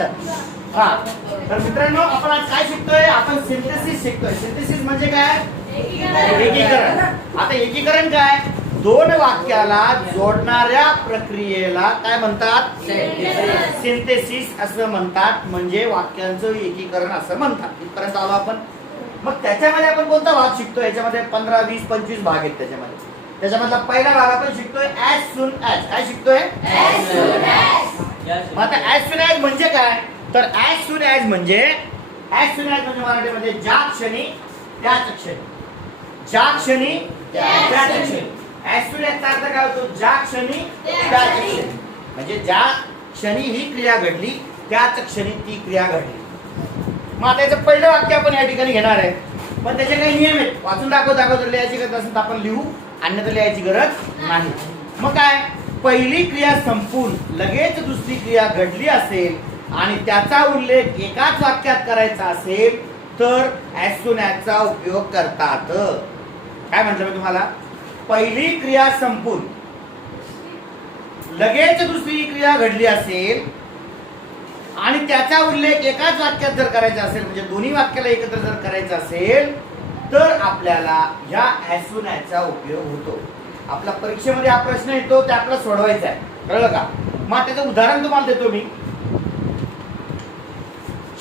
हा. तर मित्रांनो आपण आज काय शिकतोय? आपण सिंथेसिस शिकतोय. सिंथेसिस म्हणजे काय? एकीकरण. आता एकीकरण काय? दोन वाक्याला जोडणाऱ्या प्रक्रियेला काय म्हणतात? सिंथेसिस असं म्हणतात. म्हणजे वाक्यांचं एकीकरण असं म्हणतात. इथपर्यंत आलो आपण. मग त्याच्यामध्ये आपण कोणता भाग शिकतोय? याच्यामध्ये पंधरा वीस पंचवीस भाग आहेत त्याच्यामध्ये. त्याच्यामधला पहिला भाग आपण शिकतोय ऍज सुन ऍज काय शिकतोय? आता ऍज सुन ऍज म्हणजे काय? तर ऍज सुन ऍज म्हणजे ऍज सुन ऍज म्हणजे मराठीमध्ये ज्या क्षणी त्याच क्षणी. ज्या क्षणी त्याच क्षणी. ऍज सुन ऍजचा अर्थ काय होतो? ज्या क्षणी त्याच क्षणी. म्हणजे ज्या क्षणी ही क्रिया घडली त्याच क्षणी ती क्रिया घडली. मग आता याचं पहिलं वाक्य आपण या ठिकाणी घेणार आहे. पण त्याचे काही नियम आहेत. वाचून दाखव दाखव जर लिहायची गरज असेल तर आपण लिहू अन्यथा लिहायची गरज नाही. मग काय? पहिली क्रिया संपून लगेच दुसरी क्रिया घडली असेल आणि त्याचा उल्लेख एकाच वाक्यात करायचा असेल तर ऍज सुन उपयोग करतात. काय म्हटलं मी तुम्हाला? पहिली क्रिया संपून लगेच दुसरी क्रिया घडली असेल आणि त्याचा उल्लेख एकाच वाक्यात जर करायचा असेल म्हणजे दोन्ही वाक्याला एकत्र जर करायचं असेल तर आपल्याला ह्या ऍसुनॅचा उपयोग होतो. आपल्या परीक्षेमध्ये हा प्रश्न येतो ते आपल्याला सोडवायचा आहे. कळलं का? मग त्याचं उदाहरण तुम्हाला देतो मी.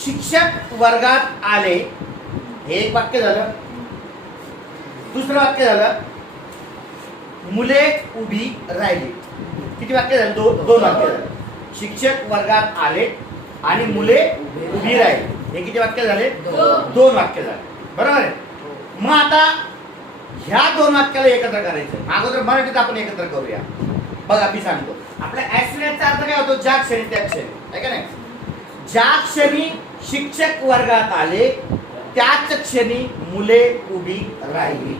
शिक्षक वर्गात आले. हे एक वाक्य झालं. दुसरं वाक्य झालं. मुले उभी राहिली. किती वाक्य झालं? दोन दोन वाक्य झालं. शिक्षक वर्गात आले आणि मुले उभी राहिली. हे किती वाक्य झाले? दोन. दोन वाक्य झाले. बरोबर आहे? मग आता ह्या दोन वाक्याला एकत्र करायचं. अगोदर मराठीत आपण एकत्र करूया. बघा मी सांगतो. आपल्या ऍक्सिडेंटचा अर्थ काय होतो? ज्या क्षणी त्या क्षणी. आहे का नाही? ज्या क्षणी शिक्षक वर्गात आले त्याच क्षणी मुले उभी राहिली.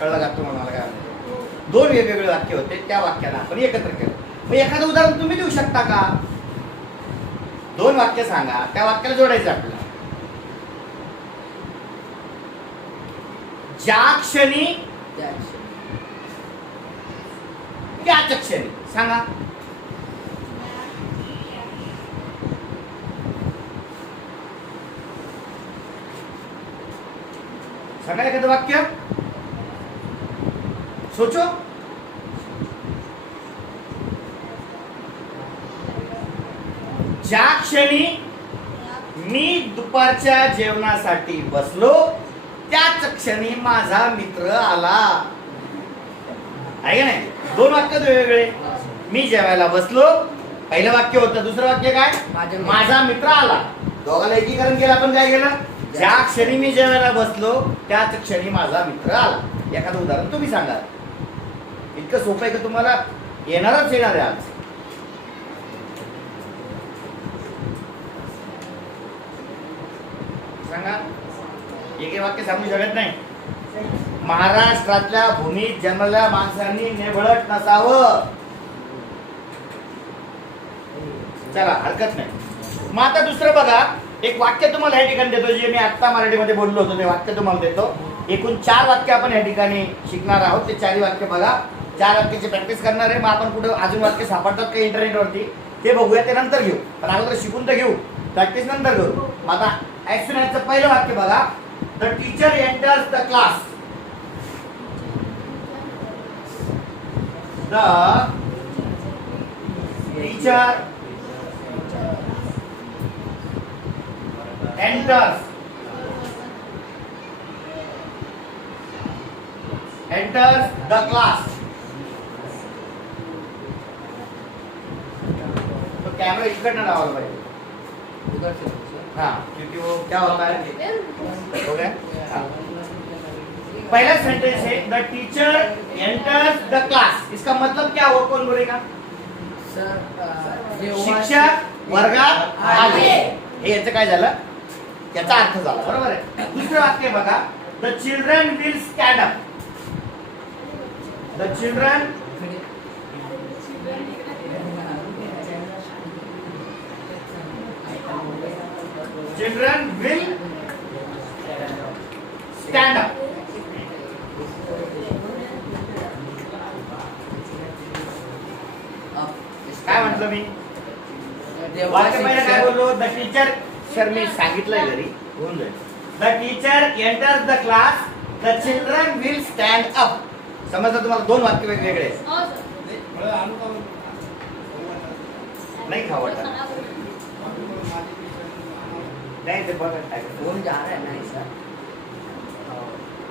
कळलं का तुम्हाला मला काय दोन वेगवेगळे वाक्य होते त्या वाक्याला आपण एकत्र केलं. मग एखादं उदाहरण तुम्ही देऊ शकता का? दोन वाक्य सांगा त्या वाक्याला जोडायचं आपल्याला ज्या क्षणी त्याच क्षणी. सांगा. सांगा एखादं वाक्य. सोचो. ज्या क्षणी मी दुपारच्या जेवणासाठी बसलो त्याच क्षणी माझा मित्र आला. आहे का नाही? दोन वाक्य वेगवेगळे. मी जेवायला बसलो. पहिलं वाक्य होतं दुसरं वाक्य काय? माझा मित्र. आला. दोघाला एकीकरण केलं आपण काय केलं? ज्या क्षणी मी जेवायला बसलो त्याच क्षणी माझा मित्र आला. एखादं उदाहरण तुम्ही सांगा. इतकं सोपं आहे का तुम्हाला? येणारच येणार आहे आज. सांगा. एक वाक्य सांगू शकत नाही. महाराष्ट्रातल्या भूमीत जन्मलेल्या माणसांनी नेभळट नसावं. चला हरकत नाही. मग आता दुसरं बघा. एक वाक्य तुम्हाला या ठिकाणी देतो जे मी आत्ता मराठीमध्ये बोललो होतो ते वाक्य तुम्हाला देतो. एकूण चार वाक्य आपण या ठिकाणी शिकणार आहोत. ते चारही वाक्य बघा. चार वाक्याची प्रॅक्टिस करणार आहे. मग आपण कुठं अजून वाक्य सापडतात का इंटरनेटवरती? ते बघूया ते नंतर घेऊ. पण अगोदर शिकून तर घेऊ. प्रॅक्टिस नंतर करू. मग आता ऍक्सिडेंटचं पहिलं वाक्य बघा. The teacher enters the class. The teacher enters enters the class. So camera is cut and all by. हाँ. क्योंकि वो क्या होता है हो गया हाँ. पहला सेंटेंस है the teacher enters the class इसका मतलब क्या हुआ? कौन बोलेगा? शिक्षक वर्गात आले. हे याचं काय झालं? याचा अर्थ झाला. बरोबर आहे? दुसरं वाक्य बघा. The children will stand up the children children will stand up काय म्हटलं मी? काय बोललो? द टीचर सर मी सांगितलंय घरी. होऊन जाईल. The teacher enters the class the children will stand up समजलं तुम्हाला? दोन वाक्य वेगवेगळे. हो नाही वाटत. फोन जा रहा है ना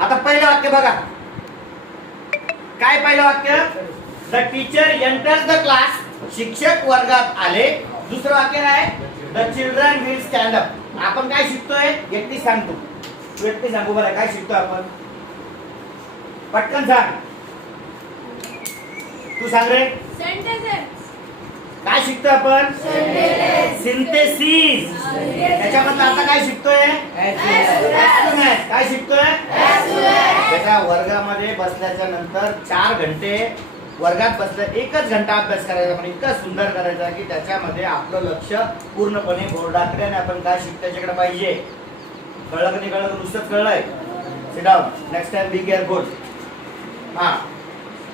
आता पहिलं वाक्य बघा. काय पहिलं वाक्य? The teacher enters the class शिक्षक वर्गात आले. दुसरं वाक्य काय? The children will stand up आपण काय शिकतोय? व्यक्ती सांगतो. व्यक्ती सांगू बरं काय शिकतोय आपण? पटकन सांग. तू सांग रे. सेंटेन्सेस काय शिकतोय आपण? सिंथेसिस त्याच्यामधलं आता काय शिकतोय? काय शिकतोय? बेटा वर्गामध्ये बसल्याच्या नंतर चार घंटे वर्गात बसलं एकच घंटा अभ्यास करायचा पण इतका सुंदर करायचा की त्याच्यामध्ये आपलं लक्ष पूर्णपणे बोर्डाकडे आणि आपण काय शिकतो पाहिजे. कळलं की नाही कळलं नुसतंच कळलंय. Sit next time be care good हा.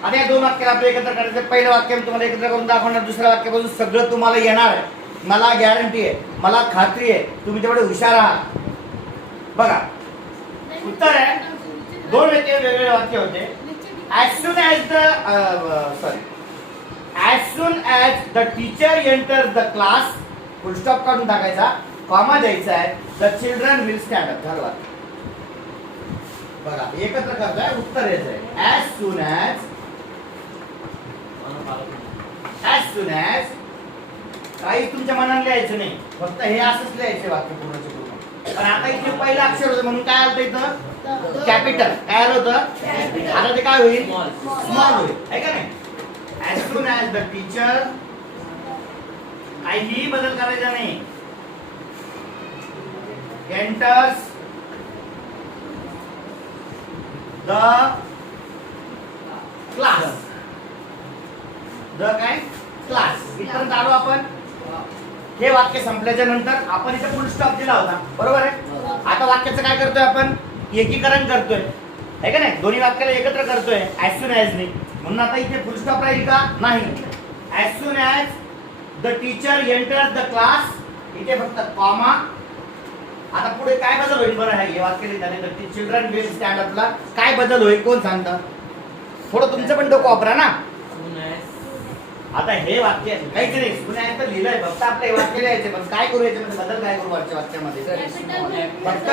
आता या दोन वाक्याला आपलं एकत्र करायचं. पहिलं वाक्य मी तुम्हाला एकत्र करून दाखवणार दुसऱ्या वाक्यापासून सगळं तुम्हाला येणार आहे. मला गॅरंटी आहे मला खात्री आहे. तुम्ही तेवढे हुशार आहात. बघा. उत्तर आहे दोन वेगळे वेगवेगळे वाक्य होते. As soon as the sorry uh, soon as the teacher enter the class full stop काढून टाकायचा. कॉमा द्यायचा आहे. The children will stand up झालं बघा एकत्र करताय उत्तर यायचं आहे as soon as as soon as काही तुमच्या मनात लिहायचं नाही. फक्त हे असंच लिहायचे वाक्य पूर्णचे पूर्ण पण आता इथे पहिलं अक्षर होतं म्हणून काय आलं इथं? कॅपिटल काय आलं होतं? आता ते काय होईल. स्मॉल होईल. आहे का नाही? As soon as the teacher काहीही बदल करायचा नाही. एंटर्स द क्लास द काय क्लास इथपर्यंत आलो आपण. हे वाक्य संपल्याच्या नंतर आपण इथे फुल स्टॉप दिला होता. बरोबर आहे? आता वाक्याचं काय करतोय आपण? एकीकरण करतोय. आहे का नाही? दोन्ही वाक्याला एकत्र करतोय. ऍज सुन ऍज नाही म्हणून आता इथे फुल स्टॉप राहील का? नाही. As soon as the teacher enter the class इथे फक्त कॉमा आता पुढे काय बदल होईल बरं? हे वाक्य लिहिताना तर चिल्ड्रन बेस स्टँड अपला काय बदल होईल? कोण सांगतं? थोडं तुमचं पण डोकं वापरा ना. आता हे वाक्य सुनाय तर लिहिलंय. फक्त आपलं हे वाक्य लिहायचे पण काय करू याच्यामध्ये? बदल काय करू वरच्या वाक्यामध्ये? फक्त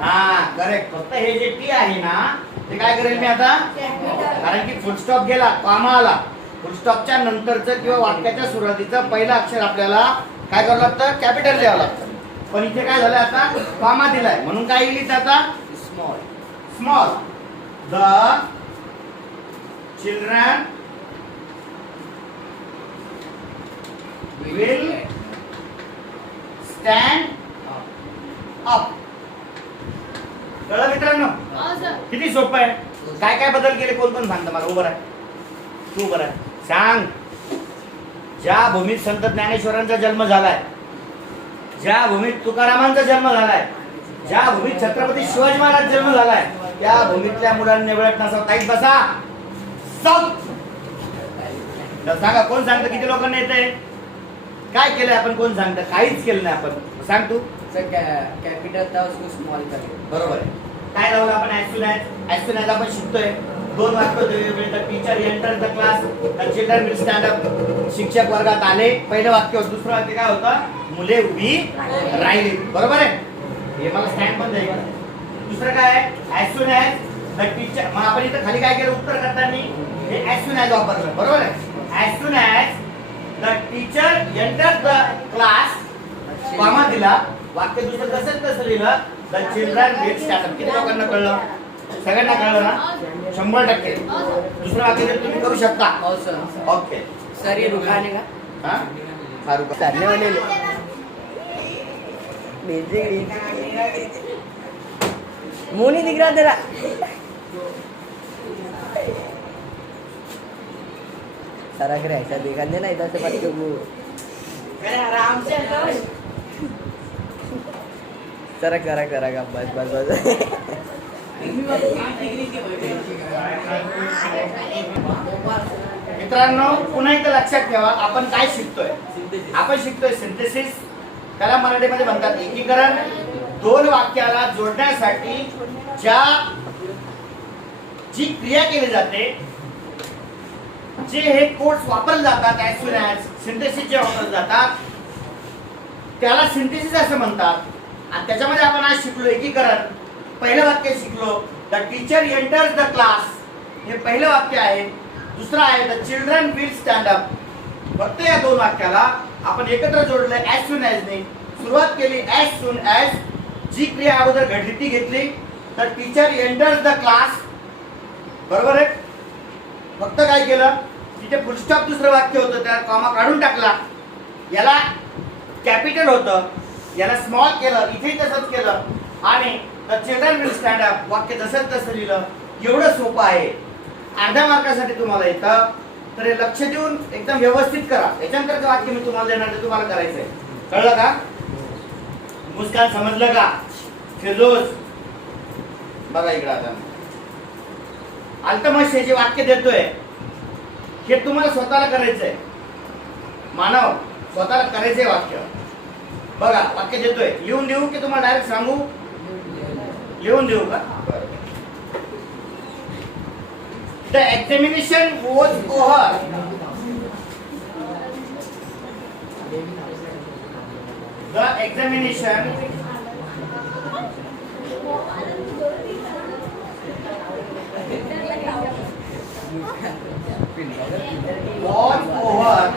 हा करेक्ट फक्त हे जे टी आहे ना ते काय करेल मी आता? कारण की फुल स्टॉप गेला कॉमा आला. फुल स्टॉपच्या नंतरचं किंवा वाक्याच्या सुरुवातीचं पहिलं अक्षर आपल्याला काय करावं लागतं? कॅपिटल लिहावं लागतं. पण इथे काय झालं आता? कॉमा दिलाय. म्हणून काय लिहित आता? Small small the children will stand up. कळलं मित्रांनो? हो किती सोपं आहे? काय काय बदल केले? कोण कोण सांगतं मला? उभं आहे तू उभं आहे सांग. ज्या भूमीत संत ज्ञानेश्वरांचा जन्म झालाय ज्या भूमीत तुकारामांचा जन्म झालाय ज्या भूमीत छत्रपती शिवाजी महाराज जन्म झालाय त्या भूमीतल्या मुलांनी वेळत नसावं. ताईत बसा. सांगा कोण सांगतं? किती लोकांना येते काय केलंय आपण कोण सांगतं? काहीच केलं नाही आपण. सांग तू. सर कैपिटल स्मॉल कर बरोबर आहे. काय लावलं आपण? ऍज आपण शिकतोय. दोन वाक्य टीचर एंटर द क्लास शिक्षक वर्गात आले. पहिलं वाक्य होतं. दुसरं वाक्य काय होतं? मुले उभी राहिली. बरोबर आहे? हे मला स्टँड पण जाईल दुसरं काय आहे? As soon as the teacher मग आपण इथं खाली काय केलं? उत्तर करताना? हे ऍज सुन वापरलं. बरोबर आहे? As soon the teacher enter the class comma दिला वाक्य दुसरं तसंच कसं लिहिलं? The children will stand up किती लोकांना कळलं? सगळ्यांना कळलं ना? शंभर टक्के. दुसरं वाक्य जर तुम्ही करू शकता. और सर ओके सर ये रुकाने का? हा? फारुख करने वाले लोग भेजेंगे मुंह नहीं दिख रहा तेरा सारा रहा है ऐसा देखा नहीं ना इधर से पट के वो आराम से सारा करा सरक बस बस बस. मित्रांनो पुन्हा एकदा लक्षात ठेवा आपण काय शिकतोय? आपण शिकतोय सिंथेसिस त्याला मराठीमध्ये म्हणतात एकीकरण. दोन वाक्याला जोडण्यासाठी ज्या जी क्रिया केली जाते जे हे कोड्स वापरले जातात ऍज सुन ऍज सिंथेसिस जे वापरले जातात त्याला सिंथेसिस असं म्हणतात. आणि त्याच्यामध्ये आपण आज शिकलो एकीकरण. पहिलं वाक्य शिकलो the teacher enters the class हे पहिलं वाक्य आहे. दुसरं आहे the children will stand up फक्त या दोन वाक्याला आपण एकत्र जोडलं ऍज सुन ऍज सुरुवात केली ऍज सुन ऍज जी क्रिया अगोदर घडली ती घेतली. तर टीचर एंटर्स द क्लास बरोबर आहे? फक्त काय केलं? तिथे फुलस्टॉप दुसरं वाक्य होतं त्या कॉमा काढून टाकला. याला कॅपिटल होतं याला स्मॉल केलं इथे तसंच केलं. आणि the children will stand up वाक्य जसंच तसं लिहिलं एवढं सोपं आहे. अर्ध्या मार्कासाठी तुम्हाला येतं तर हे लक्ष देऊन एकदम व्यवस्थित करा. याच्यानंतरचं वाक्य मी तुम्हाला देणार ते तुम्हाला करायचंय. कळलं का? मुस्कान समजलं का? फिरोज. बघा इकडं आता. अल्तमश हे जे वाक्य देतोय हे तुम्हाला स्वतःला करायचंय. मानव स्वतःला करायचंय वाक्य. बघा वाक्य देतोय. लिहून देऊ की तुम्हाला डायरेक्ट सांगू? लिहून देऊ का? The examination was over the examination was over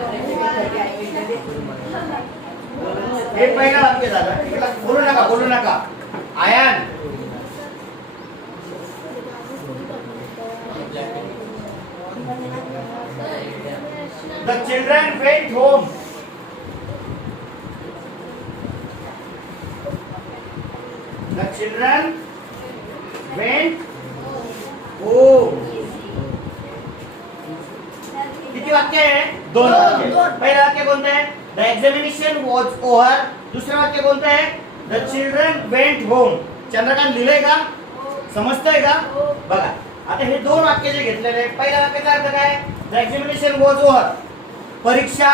हे पहिलं वाक्य झालं इकडं बोलू नका बोलू नका ion. The children went home the children went home किती वाक्य आहे दोन वाक्य। पहिलं वाक्य कोणतं आहे द एक्झामिनेशन वॉज ओव्हर दुसरं वाक्य कोणतं आहे the children went home Chandrakant लिहिलंय का? समजतंय का? बघा. आता हे दोन वाक्य जे घेतलेले आहेत, पहिल्या वाक्याचा अर्थ काय? द एक्झामिनेशन वॉज ओव्हर परीक्षा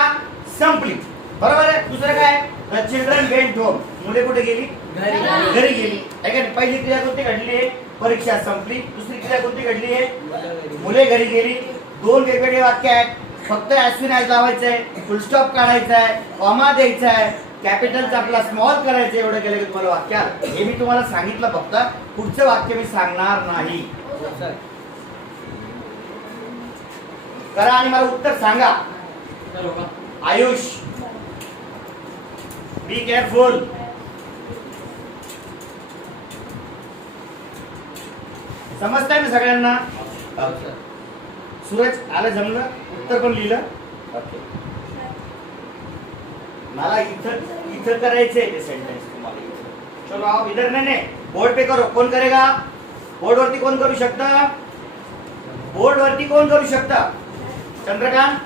संपली. बरोबर आहे? दुसरं काय? द चिल्ड्रन वेंट होम मुले कुठे गेली? घरी. गेली. आहे का? पहिली क्रिया कोणती घडली आहे? परीक्षा संपली. दुसरी क्रिया कोणती घडली आहे? मुले घरी गेली. दोन वेगवेगळे वाक्य आहेत. फक्त ऍज लावायचं आहे फुलस्टॉप काढायचा आहे कॉमा द्यायचा आहे कॅपिटलचा आपला स्मॉल करायचं एवढं केलं की तुम्हाला वाक्य. हे मी तुम्हाला सांगितलं फक्त पुढचं वाक्य मी सांगणार नाही. करा आणि मला उत्तर सांगा. आयुष. बी केअरफुल समजताय ना सगळ्यांना? सूरज आलं जमलं? उत्तर पण लिहिलं. मला इथं इथं करायचंय ते सेंटेन्स तुम्हाला इथं. चलो आओ इधर नाही नाही बोर्ड पे करो. कोण करेगा बोर्ड वरती कोण करू शकता? बोर्ड वरती कोण करू शकता? चंद्रकांत?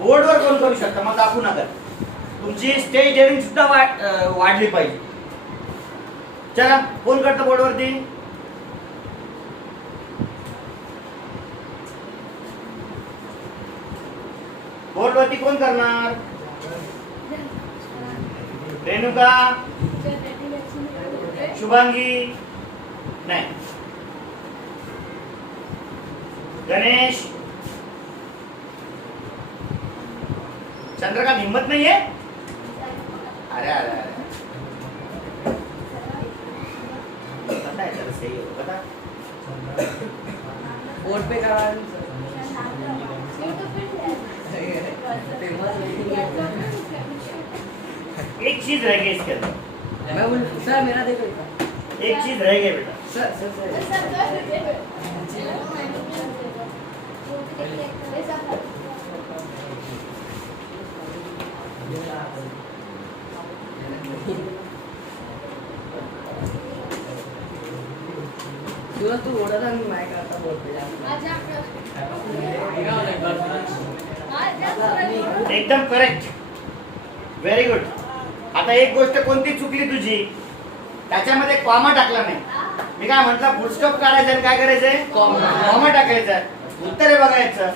बोर्ड वर कोण करू शकता? मग दाखवू नका तुमची स्टेज डेअरिंग सुद्धा वाढली पाहिजे. चला कोण करतं बोर्ड वरती वरती कोण करणार? रेणुका? शुभांगी? नाही. गणेश? चंद्रकांत हिंमत नाहीये? अरे अरे अरे. है सही बता बोर्ड पे करा एक चीज़ रह गई इसके अंदर। मैं बोल सर मेरा देखो एक चीज़ रह गई बेटा। Sir sir sir. दिवस तू ओढत आणि माय एकदम करेक्ट व्हेरी गुड आता एक गोष्ट कोणती चुकली तुझी? त्याच्यामध्ये कॉमा टाकला नाही मी काय म्हंटल फुलस्टॉप काढायचं आणि काय करायचंय. कॉमा टाकायचा. उत्तर आहे बघायचं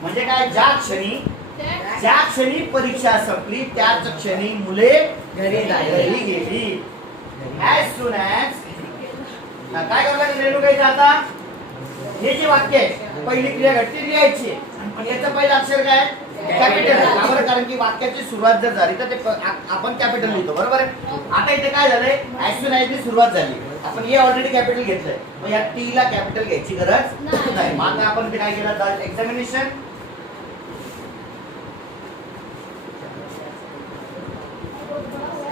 म्हणजे काय? ज्या क्षणी ज्या क्षणी परीक्षा संपली त्याच क्षणी मुले घरी गेली. ॲज सून ॲज काय करावं लागेल रेणुकाईचं आता? हे जे वाक्य आहे पहिली क्रिया घटते लिहायची. आहे. याचं पहिलं अक्षर काय कॅपिटल कारण की वाक्याची सुरुवात जर झाली तर ते आपण कॅपिटल लिहितो बरोबर आहे? आता इथे काय झालंय? ॲज सुरुवात झाली. आपण हे ऑलरेडी कॅपिटल घेतलंय. मग या टी ला कॅपिटल घ्यायची गरज नाही. मग आता आपण काय केलं? Examination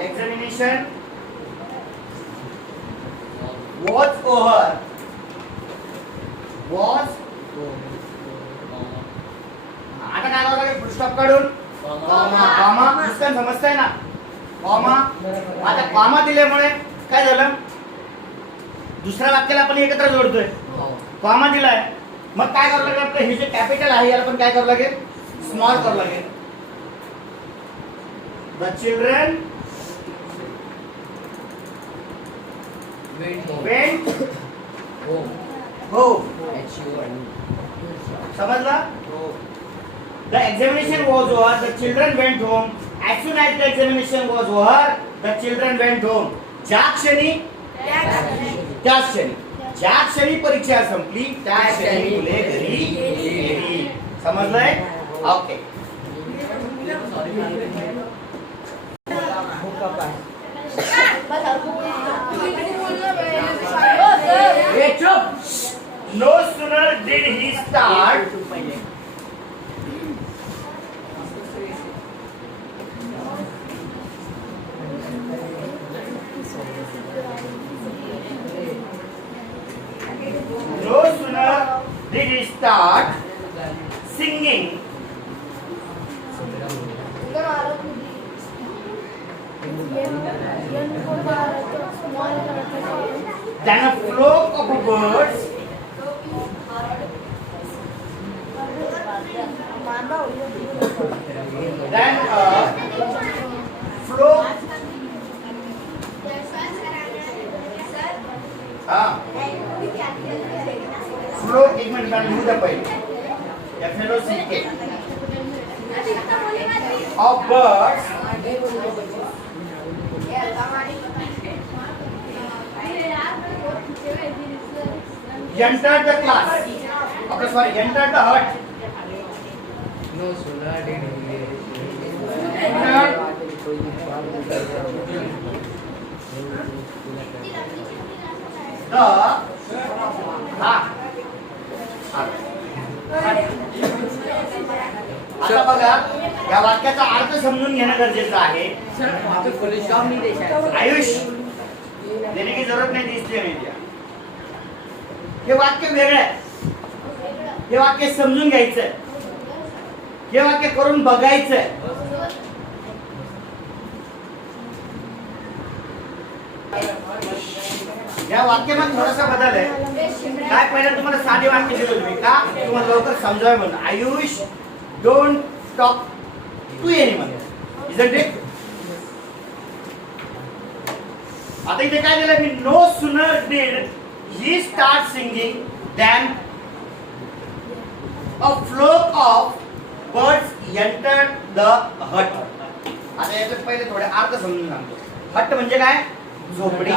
examination watch over was आता काय करावं लागेल फुलस्टॉप काढून? कॉमा. नुसतं समजतंय ना? कॉमा. आता कॉमा दिल्यामुळे काय झालं? दुसऱ्या वाक्याला आपण एकत्र जोडतोय. कॉमा दिलाय. मग काय करावं लागेल आपलं? हे जे कॅपिटल आहे याला पण काय करावं लागेल? स्मॉल करावं लागेल. द चिल्ड्रन वेंट हो The examination was over. The children went home. As soon as the examination was over, the children went home. ज्या क्षणी त्या क्षणी ज्या क्षणी परीक्षा संपली त्या क्षणी मुले घरी गेली समजलंय ओके हे चुप No sooner did he start No sooner did he start singing. Than a flock of birds than a flock हा फ्लोक एक मिनिट मला लिहू द्या पहिले F L O C K of birds entered the class okay sorry entered the hut the हा आता बघा या वाक्याचा अर्थ समजून घेणं गरजेचं आहे. आयुष देने की जरूरत नाही दिसते नाही हे वाक्य वेगळं आहे. हे वाक्य समजून घ्यायचंय. हे वाक्य करून बघायचंय. या वाक्यामध्ये थोडासा बदल आहे. काय पहिलं तुम्हाला साधे वाक्य दिलं तुम्ही का? तुम्हाला लवकर समजावे म्हणून. Ayush don't talk to animal isn't it आता इथे काय दिलं मी? No sooner did he start singing than a flock of birds enter the hut आता याच्यात पहिले थोडे अर्थ समजून सांगतो. हट म्हणजे काय? झोपडी.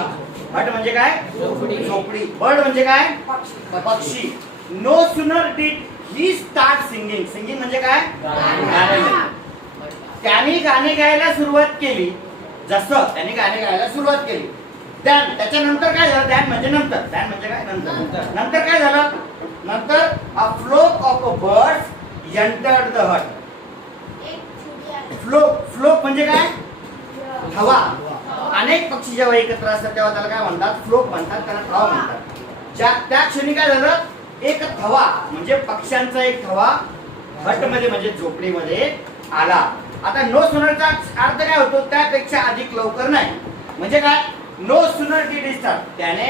हट म्हणजे काय? झोपडी. झोपडी. बर्ड म्हणजे काय? पक्षी. No sooner did he start singing singing म्हणजे काय. त्याने गाणे गायला सुरुवात केली. जसं त्याने गाणे गायला सुरुवात केली. त्यान त्याच्यानंतर काय झालं? त्यान म्हणजे नंतर. त्यान म्हणजे काय? नंतर. नंतर. नंतर काय झालं? नंतर a flock of a birds entered the hut flock flock म्हणजे काय? हवा. अनेक पक्षी जेव्हा एकत्र असतात तेव्हा त्याला काय म्हणतात? फ्लोक म्हणतात त्याला थवा म्हणतात. ज्या त्या क्षणी काय झालं? एक थवा म्हणजे पक्ष्यांचा एक थवा हटमध्ये म्हणजे झोपडीमध्ये आला. आता नो सुनरचा अर्थ काय होतो? त्यापेक्षा अधिक लवकर नाही. म्हणजे काय? नो सुनर स्टार्ट त्याने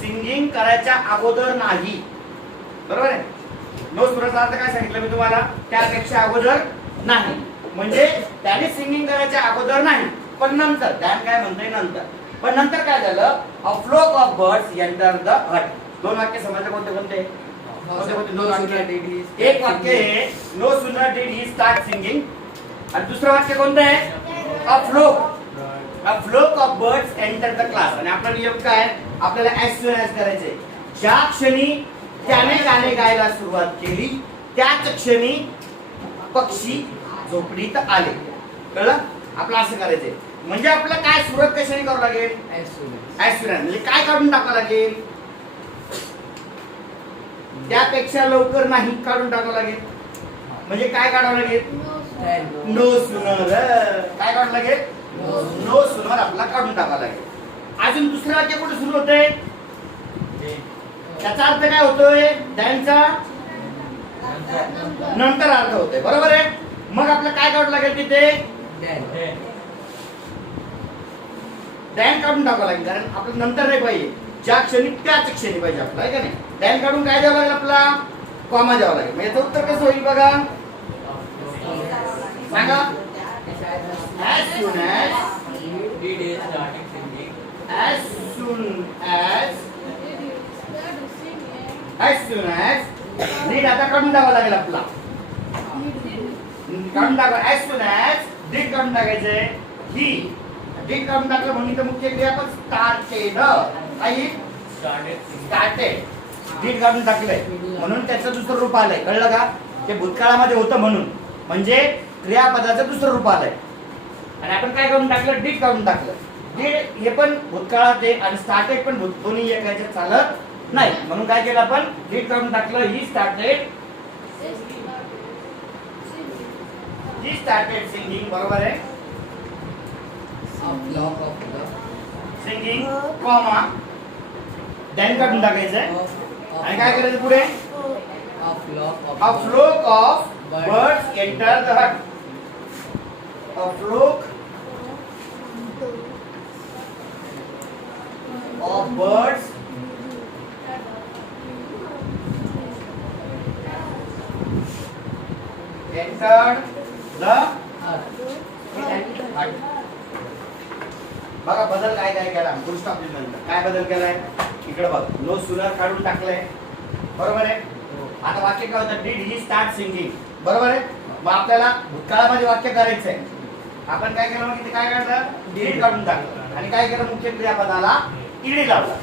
सिंगिंग करायच्या अगोदर नाही. बरोबर आहे? नो सुराचा अर्थ काय सांगितलं मी तुम्हाला? त्यापेक्षा अगोदर नाही. म्हणजे त्याने सिंगिंग करायच्या अगोदर नाही पण नंतर. ध्यान काय म्हणतोय नंतर. पण नंतर काय झालं? A flock of birds enter the hut दोन वाक्य समजले कोणते कोणते? दोन वाक्य. एक वाक्य आहे no sooner did he start singing आणि दुसरं वाक्य कोणतं आहे? A flock a flock of birds enter the class आणि आपला नियम काय? आपल्याला ऍज सुन ऍज करायचे ज्या क्षणी त्याने गाणे गायला सुरुवात केली. त्याच क्षणी पक्षी झोपडीत आले. कळलं? आपलं असं करायचंय. म्हणजे आपलं काय सुरुवात कशाने करावं लागेल? म्हणजे काय काढून टाकावं लागेल? त्यापेक्षा लवकर नाही काढून टाकावं लागेल. म्हणजे काय काढावं लागेल. नो सुनर काय काढावं लागेल? नो सुनर आपला काढून टाकावं लागेल. अजून दुसरं वाक्य कुठे सुरू होतंय? त्याचा अर्थ काय होतोय? त्यांचा नंतर अर्थ होतोय. बरोबर आहे? मग आपलं काय काढावं लागेल तिथे. डॅन काढून टाकावं लागेल कारण आपलं नंतर नाही पाहिजे. ज्या क्षणी त्याच क्षणी पाहिजे आपलं आहे का नाही? डॅन काढून काय द्यावं लागेल आपला? कॉमा द्यावा लागेल. मग याचं उत्तर कसं होईल बघा? सांगा. As soon as as soon as नीट आता काढून टाकावं लागेल आपला. काढून टाका. ॲज सुन ॲज डीट काढून टाकायचंय ही did काढून टाकलं म्हणून तर मुख्य क्रियापद started. काही स्टार्टेड did काढून टाकलंय. म्हणून त्याचं दुसरं रूप आलंय. कळलं का? ते भूतकाळामध्ये होतं म्हणून. म्हणजे क्रियापदाचं दुसरं रूप आलंय. आणि आपण काय करून टाकलं? डीड काढून टाकलं. डीड हे पण भूतकाळात आहे आणि स्टार्टेड पण भूत दोन्ही एक चालत नाही म्हणून काय केलं आपण डीड करून टाकलं he started he started singing बरोबर आहे सिंगिंग कॉमा डॅन काढून टाकायचं आणि काय करायचं पुढे flock of of A birds. flock of birds enter. Entered the hut. बघा बदल काय काय केला? फुल स्टॉप नंतर काय बदल केलाय? इकडे बघ. नो सुनर काढून टाकलंय. बरोबर आहे? आता वाक्य काय होतं? डीड ही स्टार्ट सिंगिंग बरोबर आहे? मग आपल्याला भूतकाळामध्ये वाक्य करायचंय. आपण काय केलं? मग इथे काय काढलं? डीड काढून टाकलं. आणि काय केलं? मुख्य क्रियापदाला ईडी लावला.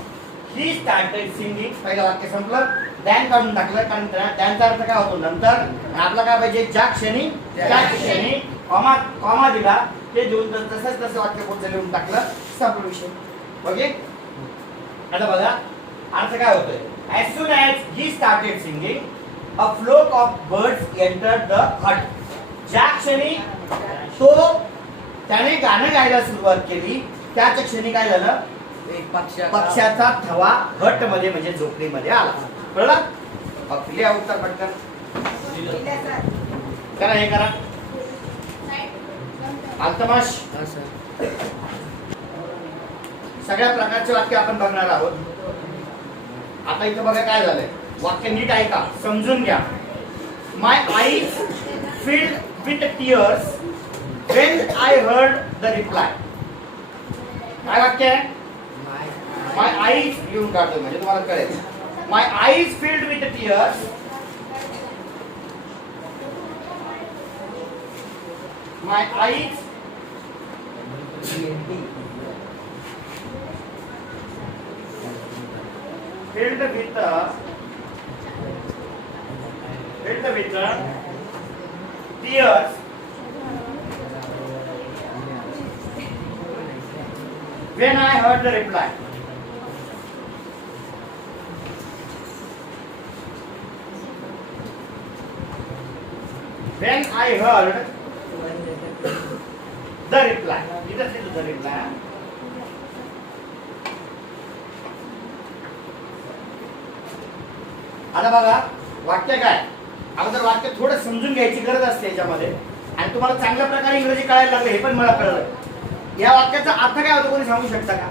ही स्टार्टेड सिंगिंग पहिलं वाक्य संपलं. डॅन काढून टाकलं कारण त्या- त्यांचा अर्थ काय होतो नंतर? आपला काय पाहिजे? ज्या क्षणी त्या क्षणी. कॉमा कॉमा दिला ते देऊन तसंच तसं वाक्य पुढचं लिहून टाकलं. संपला विषय. ओके आता बघा अर्थ काय होतोय? As soon as he started singing a flock of birds enter the hut ज्या क्षणी तो त्याने गाणं गायला सुरुवात केली त्याच क्षणी काय झालं? पक्षाचा थवा हटमध्ये म्हणजे झोपडीमध्ये आला. कळलं? लिहा उत्तर पटकन. करा हे करा. अल्तमाश सगळ्या प्रकारचे वाक्य आपण बघणार आहोत. आता इथं बघा काय झालंय. वाक्य नीट ऐका समजून घ्या. My eyes filled with tears when I heard the reply काय वाक्य आहे? माय माय आईज लिहून काढतो म्हणजे तुम्हाला कळेल my eyes filled with tears my eyes filled with uh, filled with uh, tears when I heard the reply. When I heard the reply. इथंच लिहितो the reply. आता बघा वाक्य काय? अगोदर वाक्य थोडं समजून घ्यायची गरज असते याच्यामध्ये. आणि तुम्हाला चांगल्या प्रकारे इंग्रजी कळायला लागलं हे पण मला कळलं. या वाक्याचा अर्थ काय होतो कोणी सांगू शकता का?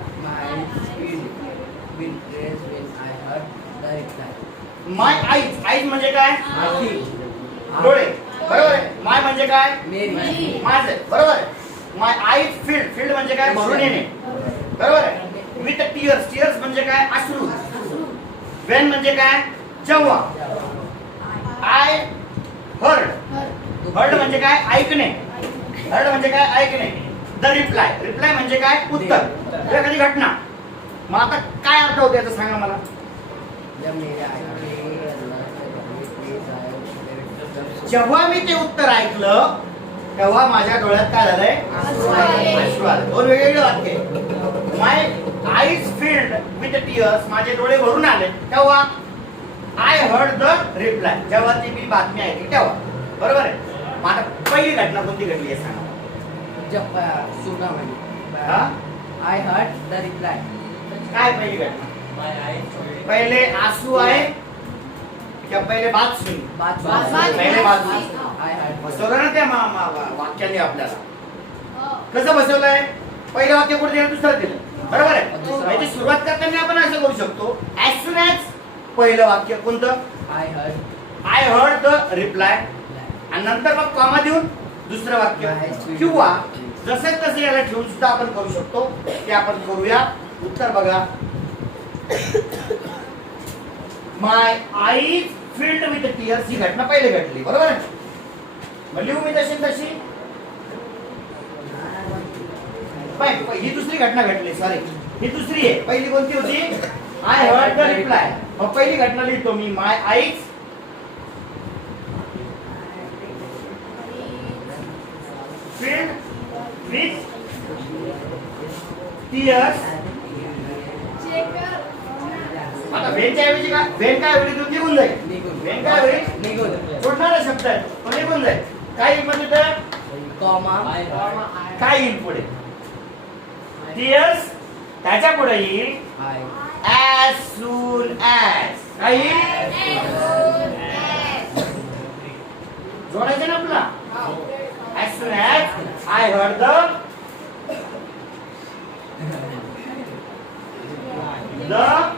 माय आईज आईज म्हणजे काय? डोळे. बरोबर आहे? माय म्हणजे काय? मेरी. माझे. बरोबर आहे. माय आईज फील्ड. फील्ड म्हणजे काय? भरून येणे. बरोबर आहे? विथ टीयर्स टीयर्स म्हणजे काय? अश्रू. वेन म्हणजे काय? जेव्हा. I heard. हर्ड म्हणजे काय? ऐकणे. हर्ड म्हणजे काय? ऐकणे. The reply. रिप्लाय म्हणजे काय? उत्तर. एखादी घटना. मग आता काय अर्थ होतो याचा सांगा मला? जेव्हा मी ते उत्तर ऐकलं तेव्हा माझ्या डोळ्यात काय झालंय. दोन वेगवेगळे वाक्य. My eyes filled with tears माझे डोळे भरून आले. तेव्हा आय हर्ड द रिप्लाय जेव्हा ती मी बातमी ऐकली तेव्हा. बरोबर आहे? आता पहिली घटना कोणती घडली आहे सांगा. जब अ, सुना मैंने हा? आई हर्ड द रिप्लाई काय पहिली घटना? पहिले आंसू आहे क्या पहिले बात सुनी बात पहिले सुनी बसवलं ना त्या मा- मा- वा- वाक्याने आपल्याला. हो. कसं बसवलंय? पहिलं वाक्य कुठे दिलं? दुसरं दिलं. बरोबर आहे? दुसरं म्हणजे वाक्य. सुरुवात करताना आपण असं करू शकतो ऍज सुन ऍज पहिलं वाक्य कोणतं? I heard I heard the reply आणि नंतर मग कॉमा देऊन दुसरं वाक्य. किंवा जसे तसे याला ठेवून सुद्धा आपण करू शकतो. ते आपण करूया. उत्तर बघा. My eyes filled with tears ही घटना पहिले घडली बरोबर आहे? मग लिहू मी तशी? तशी ही दुसरी घटना घडली सॉरी ही दुसरी आहे. पहिली कोणती होती? आय हर्ड द रिप्लाय मग पहिली घटना लिहितो मी. My eyes filled with tears. आता वेनच्या ऐवजी काय? वेन काय होईल इथून निघून जाईल? वेन काय होईल निघून. जोडणारा शब्द आहे? तो निघून जाईल. काय येईल म्हणजे तर कॉमा. काय येईल पुढे? टीयर्स त्याच्या पुढे येईल as soon as. काय जोडायचं ना आपला? as soon as I heard the the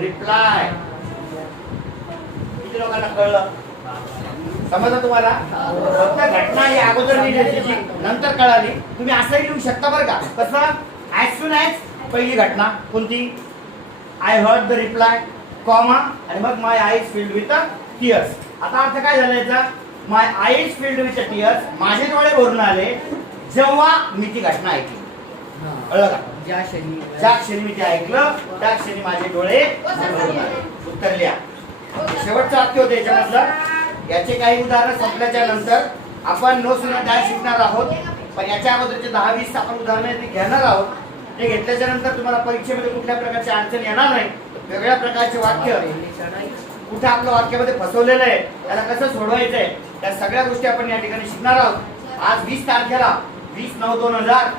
reply किती लोकांना कळलं? समजलं तुम्हाला? फक्त घटना ही अगोदर नंतर कळाली. तुम्ही असंही लिहू शकता बरं का. कसं? ऍज सुन ऍज पहिली घटना कोणती? I heard the reply comma आणि मग my eyes filled with a tears आता अर्थ काय झाला याचा my eyes filled with a tears माझे डोळे भरून आले जेव्हा मी ती घटना ऐकली. कळलं का? ज्या क्षणी ज्या क्षणी मी ते ऐकलं त्या क्षणी माझे डोळे उतरल्या शेवटचा शेवटचं वाक्य होतं याच्यामधलं. याचे काही उदाहरण संपल्याच्या नंतर आपण नो सुना डाय शिकणार आहोत पण याच्या अगोदरचे दहा वीस आपण उदाहरणं ते घेणार आहोत. ते घेतल्याच्या नंतर तुम्हाला परीक्षेमध्ये कुठल्या प्रकारची अडचण येणार नाही. वेगळ्या प्रकारचे वाक्य. कुठे आपलं वाक्यामध्ये फसवलेलं आहे त्याला कसं सोडवायचं आहे त्या सगळ्या गोष्टी आपण या ठिकाणी शिकणार आहोत. आज वीस तारखेला वीस नऊ दोन हजार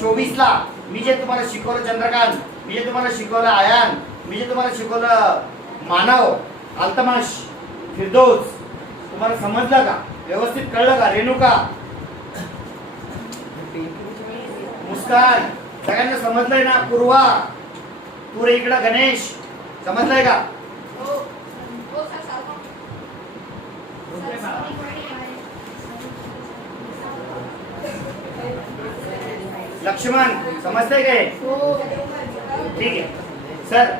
चोवीस ला मी जे तुम्हाला शिकवलं चंद्रकांत मी जे तुम्हाला शिकवलं आयान मी जे तुम्हाला शिकवलं मानव अल्तमाश फिरदोस तुम्हाला समजलं का व्यवस्थित कळलं का रेणुका मुस्कान सगळ्यांना समजलंय ना पूर्वा तू रे इकडं गणेश समजलंय का लक्ष्मण समझते काय हो. ठीक है सर.